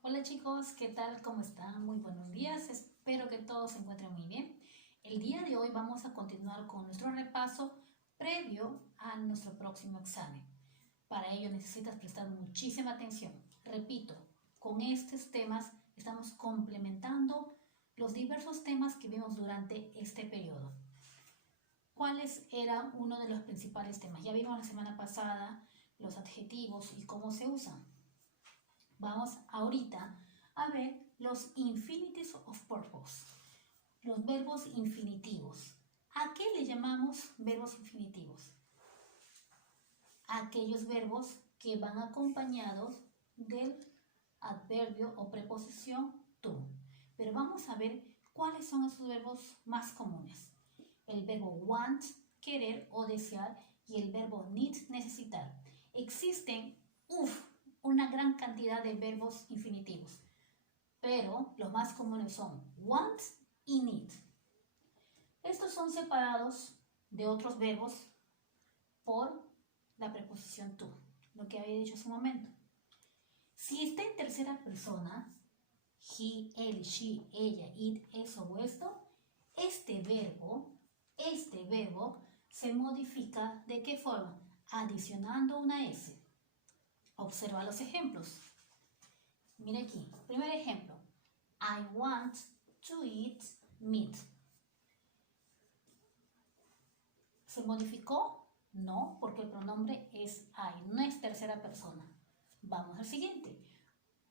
Hola chicos, ¿qué tal? ¿Cómo están? Muy buenos días, espero que todos se encuentren muy bien. El día de hoy vamos a continuar con nuestro repaso previo a nuestro próximo examen. Para ello necesitas prestar muchísima atención. Repito, con estos temas estamos complementando los diversos temas que vimos durante este periodo. ¿Cuáles eran uno de los principales temas? Ya vimos la semana pasada los adjetivos y cómo se usan. Vamos ahorita a ver los infinities of purpose, los verbos infinitivos. ¿A qué le llamamos verbos infinitivos? Aquellos verbos que van acompañados del adverbio o preposición to. Pero vamos a ver cuáles son esos verbos más comunes. El verbo want, querer o desear, y el verbo need, necesitar. Existen, una gran cantidad de verbos infinitivos, pero los más comunes son want y need. Estos son separados de otros verbos por la preposición to, lo que había dicho hace un momento. Si está en tercera persona, he, él, she, ella, it, eso o esto, este verbo se modifica ¿de qué forma? Adicionando una S. Observa los ejemplos. Mira aquí, primer ejemplo. I want to eat meat. ¿Se modificó? No, porque el pronombre es I, no es tercera persona. Vamos al siguiente.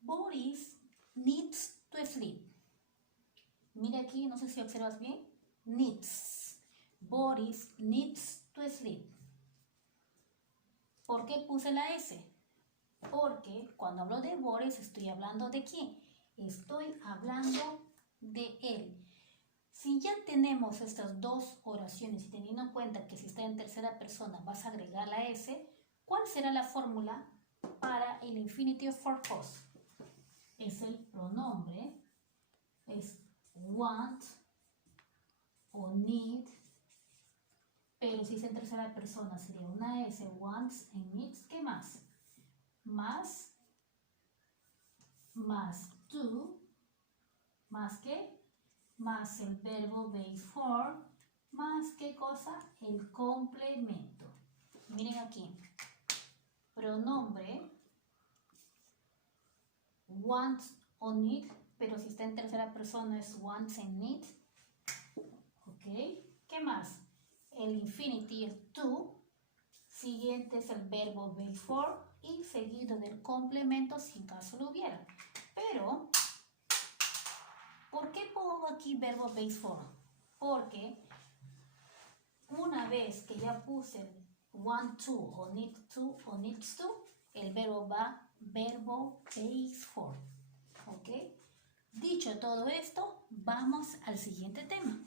Boris needs to sleep. Mira aquí, no sé si observas bien. Needs. Boris needs to sleep. ¿Por qué puse la S? Porque cuando hablo de Boris estoy hablando de quién. Estoy hablando de él. Si ya tenemos estas dos oraciones y teniendo en cuenta que si está en tercera persona vas a agregar la S, ¿cuál será la fórmula para el infinitive for purpose? Es el pronombre, es want o need, pero si es en tercera persona sería una S, wants and needs. ¿Qué más? Más to, más que, más el verbo base form, más qué cosa, el complemento. Miren aquí, pronombre want o need, pero si está en tercera persona es wants and need. Ok, ¿qué más? El infinitive to, siguiente es el verbo base form y seguido del complemento si en caso lo hubiera. Pero ¿por qué pongo aquí verbo base form? Porque una vez que ya puse want to o need to o needs to, el verbo va verbo base form. ¿Ok? Dicho todo esto, vamos al siguiente tema.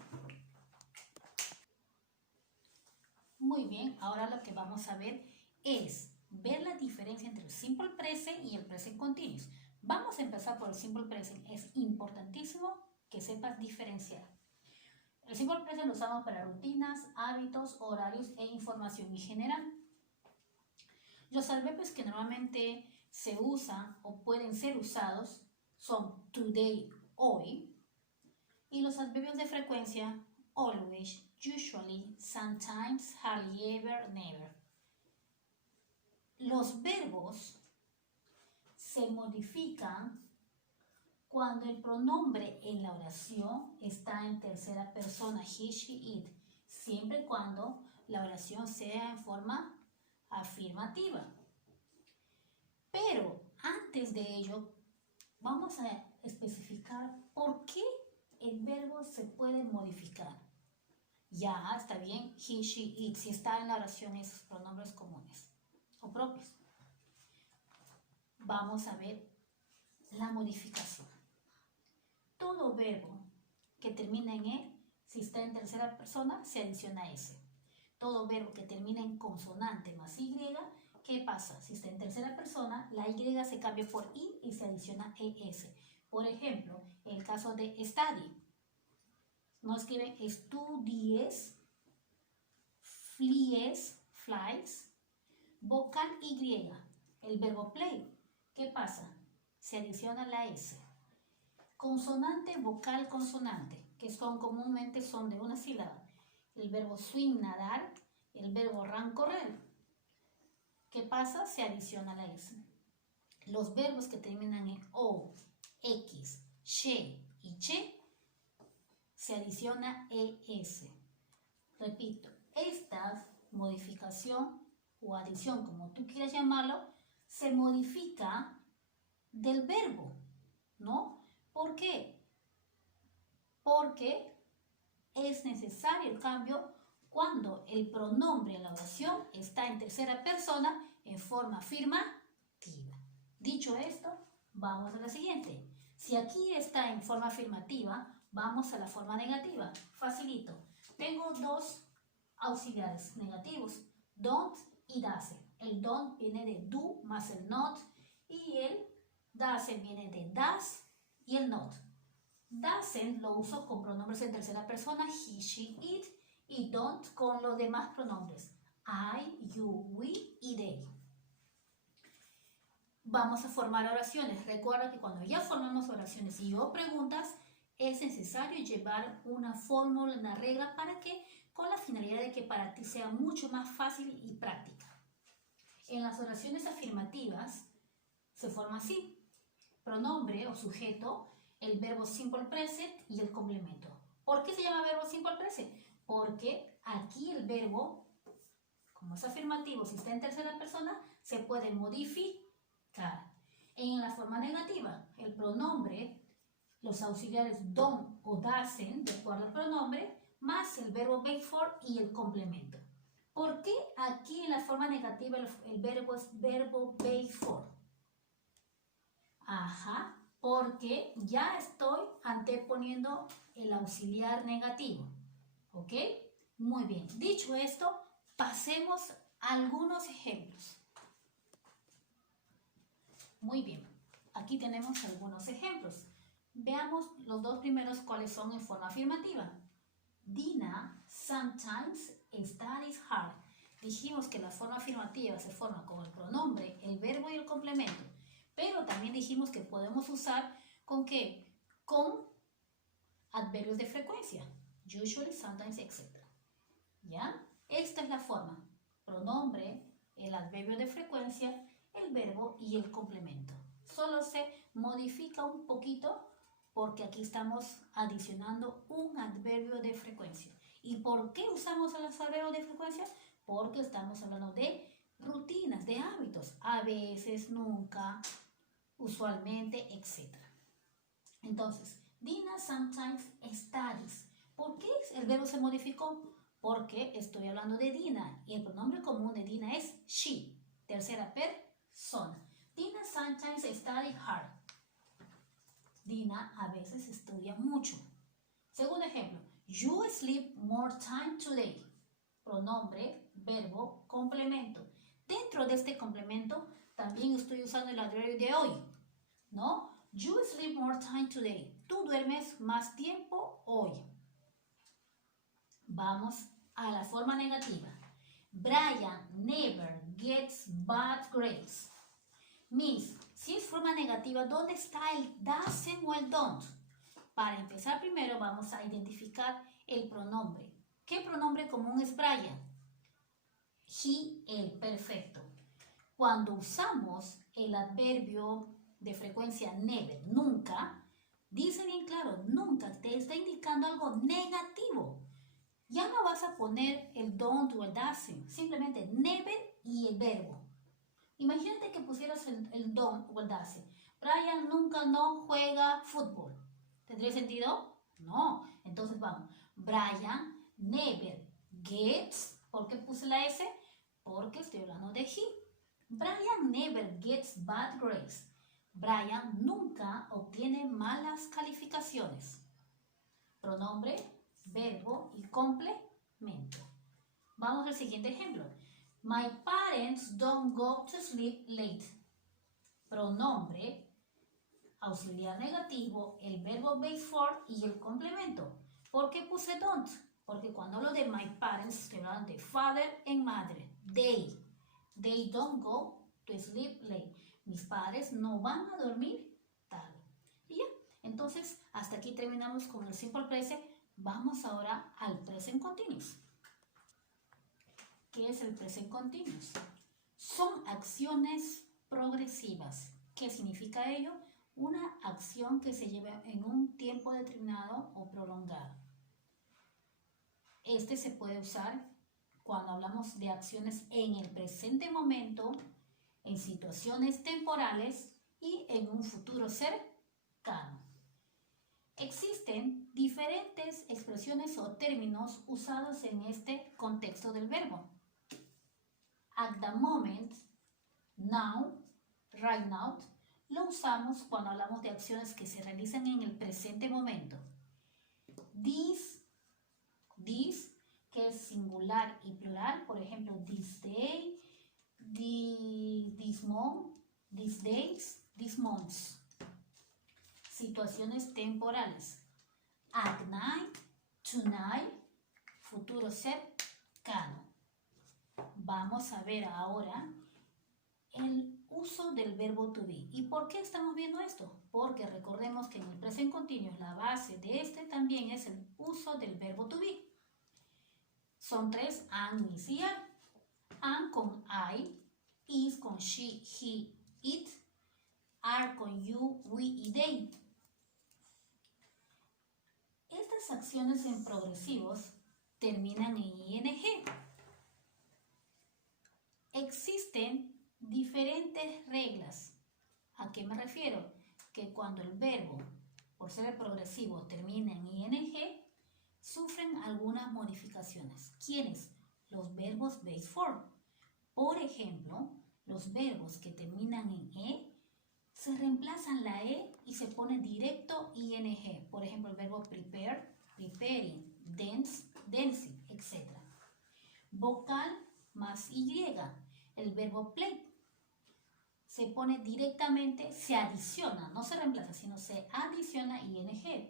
Muy bien, ahora lo que vamos a ver es ver la diferencia entre el simple present y el present continuous. Vamos a empezar por el simple present. Es importantísimo que sepas diferenciar. El simple present lo usamos para rutinas, hábitos, horarios e información en general. Los adverbios que normalmente se usan o pueden ser usados son today, hoy, y los adverbios de frecuencia always, usually, sometimes, hardly ever, never. Los verbos se modifican cuando el pronombre en la oración está en tercera persona, he, she, it, siempre y cuando la oración sea en forma afirmativa. Pero antes de ello, vamos a especificar por qué el verbo se puede modificar. Ya, está bien, he, she, it, si está en la oración esos pronombres comunes o propios. Vamos a ver la modificación. Todo verbo que termina en E, si está en tercera persona, se adiciona S. Todo verbo que termina en consonante más Y, ¿qué pasa? Si está en tercera persona, la Y se cambia por I y se adiciona ES. Por ejemplo, el caso de study. No escriben studies, flies, flies, vocal Y, el verbo play. ¿Qué pasa? se adiciona la S. Consonante, vocal, consonante, que comúnmente son de una sílaba. El verbo swim, nadar, el verbo run, correr. ¿Qué pasa? Se adiciona la S. Los verbos que terminan en O, X, she y che, se adiciona ES. Repito, esta modificación o adición, como tú quieras llamarlo, se modifica del verbo, ¿no? ¿Por qué? Porque es necesario el cambio cuando el pronombre en la oración está en tercera persona en forma afirmativa. Dicho esto, vamos a la siguiente. Si aquí está en forma afirmativa, vamos a la forma negativa. Facilito. Tengo dos auxiliares negativos, don't y doesn't. El don't viene de do más el not y el doesn't viene de does y el not. Doesn't lo uso con pronombres en tercera persona, he, she, it, y don't con los demás pronombres, I, you, we y they. Vamos a formar oraciones. Recuerda que cuando ya formamos oraciones y o preguntas, es necesario llevar una fórmula, una regla, ¿para qué? Con la finalidad de que para ti sea mucho más fácil y práctica. En las oraciones afirmativas se forma así: pronombre o sujeto, el verbo simple present y el complemento. ¿Por qué se llama verbo simple present? Porque aquí el verbo, como es afirmativo, si está en tercera persona, se puede modificar. En la forma negativa, el pronombre, los auxiliares don't o doesn't, de acuerdo al pronombre, más el verbo before y el complemento. ¿Por qué aquí en la forma negativa el verbo es verbo before? Ajá, porque ya estoy anteponiendo el auxiliar negativo. ¿Ok? Muy bien. Dicho esto, pasemos a algunos ejemplos. Muy bien. Aquí tenemos algunos ejemplos. Veamos los dos primeros cuáles son en forma afirmativa. Dina sometimes studies hard. Dijimos que la forma afirmativa se forma con el pronombre, el verbo y el complemento. Pero también dijimos que podemos usar ¿con qué? Con adverbios de frecuencia. Usually, sometimes, etc. ¿Ya? Esta es la forma. Pronombre, el adverbio de frecuencia, el verbo y el complemento. Solo se modifica un poquito porque aquí estamos adicionando un adverbio de frecuencia. ¿Y por qué usamos los adverbios de frecuencia? Porque estamos hablando de rutinas, de hábitos. A veces, nunca, usualmente, etc. Entonces, Dina sometimes studies. ¿Por qué el verbo se modificó? Porque estoy hablando de Dina y el pronombre común de Dina es she, tercera persona. Dina sometimes studies hard. Dina a veces estudia mucho. Segundo ejemplo, you sleep more time today. Pronombre, verbo, complemento. Dentro de este complemento también estoy usando el adverbio de hoy, ¿no? You sleep more time today. Tú duermes más tiempo hoy. Vamos a la forma negativa. Brian never gets bad grades. Miss, si es forma negativa, ¿dónde está el doesn't o el don't? Para empezar, primero vamos a identificar el pronombre. ¿Qué pronombre común es Brian? He, él, perfecto. Cuando usamos el adverbio de frecuencia never, nunca, dice bien claro, nunca te está indicando algo negativo. Ya no vas a poner el don't o el doesn't, simplemente never y el verbo. Imagínate que pusieras el don't o el doesn't. Brian nunca no juega fútbol. ¿Tendría sentido? No. Entonces vamos. Brian never gets. ¿Por qué puse la S? Porque estoy hablando de he. Brian never gets bad grades. Brian nunca obtiene malas calificaciones. Pronombre, verbo y complemento. Vamos al siguiente ejemplo. My parents don't go to sleep late. Pronombre, auxiliar negativo, el verbo before y el complemento. ¿Por qué puse don't? Porque cuando hablo de my parents, estoy hablando de father and mother. They don't go to sleep late. Mis padres no van a dormir Entonces, hasta aquí terminamos con el simple present. Vamos ahora al present continuous. ¿Qué es el present continuous? Son acciones progresivas. ¿Qué significa ello? Una acción que se lleva en un tiempo determinado o prolongado. Este se puede usar cuando hablamos de acciones en el presente momento, en situaciones temporales y en un futuro cercano. Existen diferentes expresiones o términos usados en este contexto del verbo. At the moment, now, right now, lo usamos cuando hablamos de acciones que se realizan en el presente momento. This, que es singular y plural, por ejemplo, this day, this month, these days, these months. Situaciones temporales. At night, tonight, futuro cercano. Vamos a ver ahora el uso del verbo to be. ¿Y por qué estamos viendo esto? Porque recordemos que en el present continuous la base de este también es el uso del verbo to be. Son tres, am, is y are. Am con I, is con she, he, it, are con you, we y they. Estas acciones en progresivos terminan en ing. Existen diferentes reglas. ¿A qué me refiero? Que cuando el verbo, por ser progresivo, termina en ing, sufren algunas modificaciones. ¿Quiénes? Los verbos base form. Por ejemplo, los verbos que terminan en e, se reemplazan la e y se pone directo ing. Por ejemplo, el verbo prepare, preparing, dance, dancing, etc. Vocal más y, el verbo play, se pone directamente, se adiciona, no se reemplaza, sino se adiciona ing.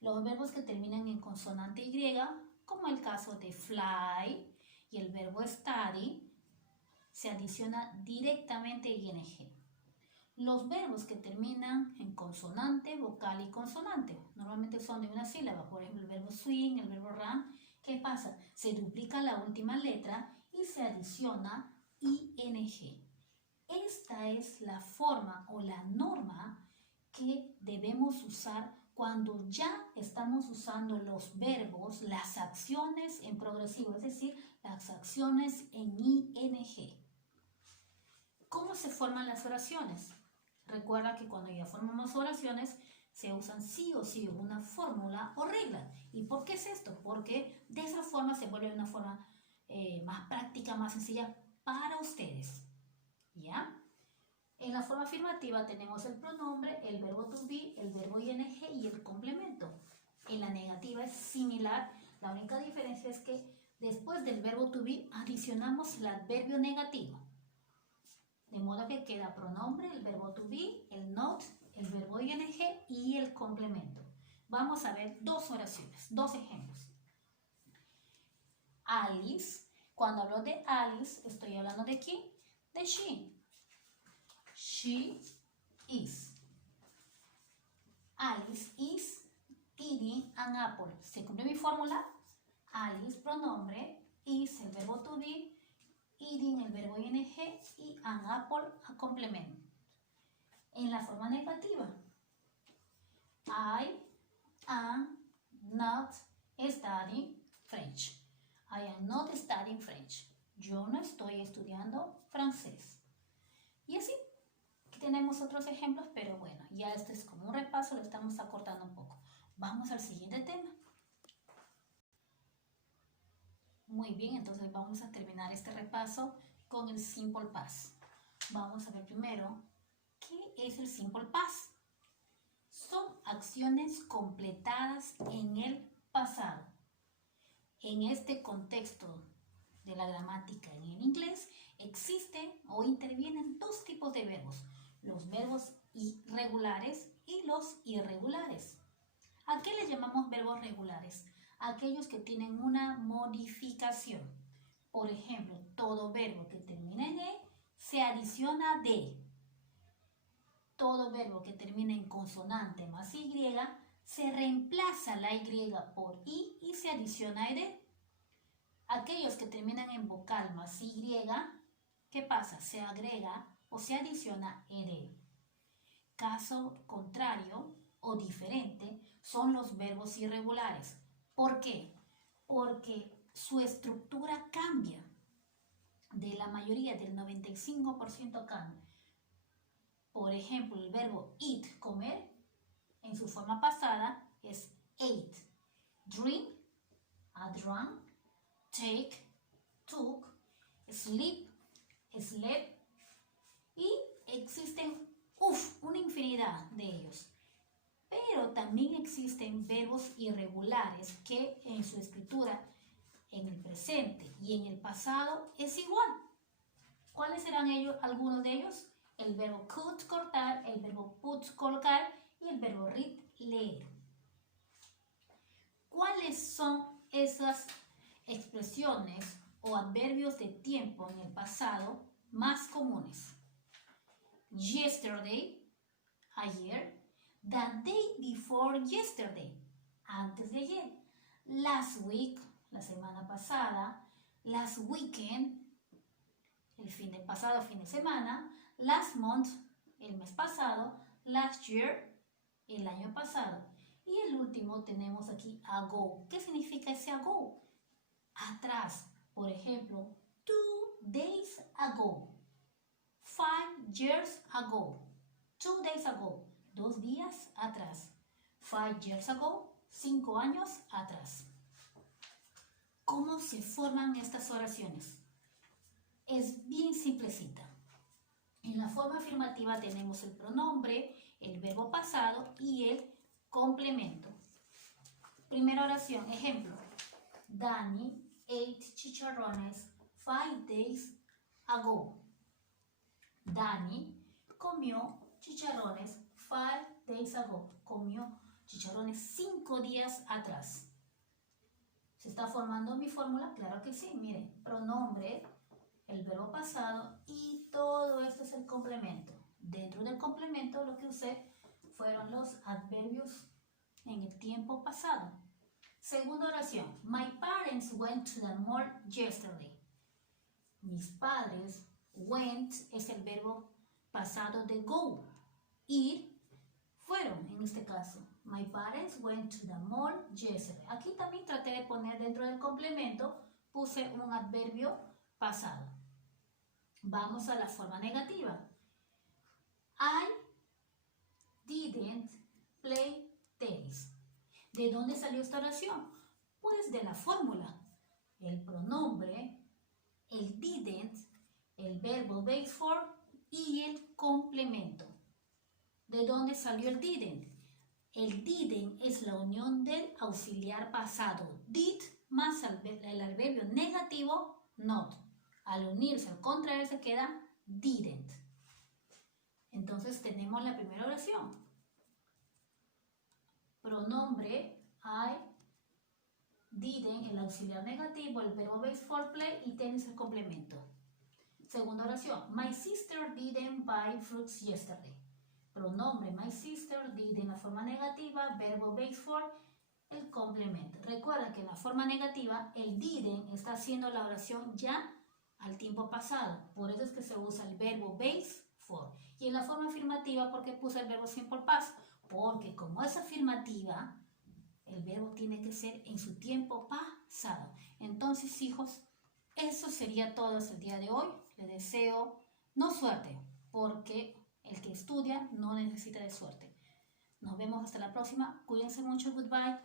Los verbos que terminan en consonante y, como el caso de fly y el verbo study, se adiciona directamente ing. Los verbos que terminan en consonante, vocal y consonante, normalmente son de una sílaba, por ejemplo el verbo swing, el verbo run. ¿Qué pasa? Se duplica la última letra y se adiciona ing. Esta es la forma o la norma que debemos usar cuando ya estamos usando los verbos, las acciones en progresivo, es decir, las acciones en ing. ¿Cómo se forman las oraciones? Recuerda que cuando ya formamos oraciones, se usan sí o sí una fórmula o regla. ¿Y por qué es esto? Porque de esa forma se vuelve una forma más práctica, más sencilla para ustedes. ¿Ya? En la forma afirmativa tenemos el pronombre, el verbo to be, el verbo ing y el complemento. En la negativa es similar, la única diferencia es que después del verbo to be adicionamos el adverbio negativo. De modo que queda pronombre, el verbo to be, el not, el verbo ing y el complemento. Vamos a ver dos oraciones, dos ejemplos. Alice, cuando hablo de Alice, estoy hablando de quién? De she. She is. Alice is eating an apple. ¿Se cumple mi fórmula? Alice, pronombre, is, el verbo to be, eating, el verbo ing y an apple, a complemento. En la forma negativa, I am not studying French. I am not studying French. Yo no estoy estudiando francés. Y así, aquí tenemos otros ejemplos, pero bueno, ya este es como un repaso, lo estamos acortando un poco. Vamos al siguiente tema. Muy bien, entonces vamos a terminar este repaso con el simple past. Vamos a ver primero, ¿qué es el simple past? Son acciones completadas en el pasado. En este contexto de la gramática en el inglés, existen o intervienen dos tipos de verbos, los verbos regulares y los irregulares. ¿A qué le llamamos verbos regulares? Aquellos que tienen una modificación. Por ejemplo, todo verbo que termina en e se adiciona de. todo verbo que termina en consonante más Y, se reemplaza la Y por I y se adiciona ed. Aquellos que terminan en vocal más Y, ¿qué pasa? Se agrega o se adiciona ed. Caso contrario o diferente son los verbos irregulares. ¿Por qué? Porque su estructura cambia. De la mayoría, del 95% cambia. Por ejemplo, el verbo eat, comer, en su forma pasada es ate. Drink, a drank. Take, took. Sleep, slept. Y existen una infinidad de ellos. Pero también existen verbos irregulares que en su escritura en el presente y en el pasado es igual. ¿Cuáles serán ellos? Algunos de ellos. El verbo could, cortar, el verbo put, colocar y el verbo read, leer. ¿Cuáles son esas expresiones o adverbios de tiempo en el pasado más comunes? Yesterday, ayer. The day before yesterday, antes de ayer. Last week, la semana pasada. Last weekend, el fin de semana. Last month, el mes pasado. Last year, el año pasado. Y el último tenemos aquí ago. ¿Qué significa ese ago? Atrás. Por ejemplo, 2 days ago. 5 years ago. 2 days ago. 2 días atrás. 5 years ago. 5 años atrás. ¿Cómo se forman estas oraciones? Es bien simplecita. En la forma afirmativa tenemos el pronombre, el verbo pasado y el complemento. Primera oración, ejemplo. Danny ate chicharrones 5 days ago. Danny comió chicharrones 5 days ago. Comió chicharrones 5 días atrás. ¿Se está formando mi fórmula? Claro que sí. Miren, pronombre, el verbo pasado y todo esto es el complemento. Dentro del complemento lo que usé fueron los adverbios en el tiempo pasado. Segunda oración. My parents went to the mall yesterday. Mis padres, went es el verbo pasado de go. Ir, fueron en este caso. My parents went to the mall yesterday. Aquí también traté de poner dentro del complemento, puse un adverbio pasado. Vamos a la forma negativa. I didn't play tennis. ¿De dónde salió esta oración? Pues de la fórmula. El pronombre, el didn't, el verbo base form y el complemento. ¿De dónde salió el didn't? El didn't es la unión del auxiliar pasado did más el adverbio negativo not. Al unirse, al contraerse queda didn't. Entonces tenemos la primera oración. Pronombre I didn't, el auxiliar negativo, el verbo base for play y tennis el complemento. Segunda oración. My sister didn't buy fruits yesterday. Pronombre my sister did en la forma negativa, verbo base for, el complemento. Recuerda que en la forma negativa el didn't está haciendo la oración ya al tiempo pasado. Por eso es que se usa el verbo base for. Y en la forma afirmativa, porque puse el verbo simple past, porque como es afirmativa, el verbo tiene que ser en su tiempo pasado. Entonces, hijos, eso sería todo el día de hoy. Les deseo no suerte, porque el que estudia no necesita de suerte. Nos vemos hasta la próxima. Cuídense mucho. Goodbye.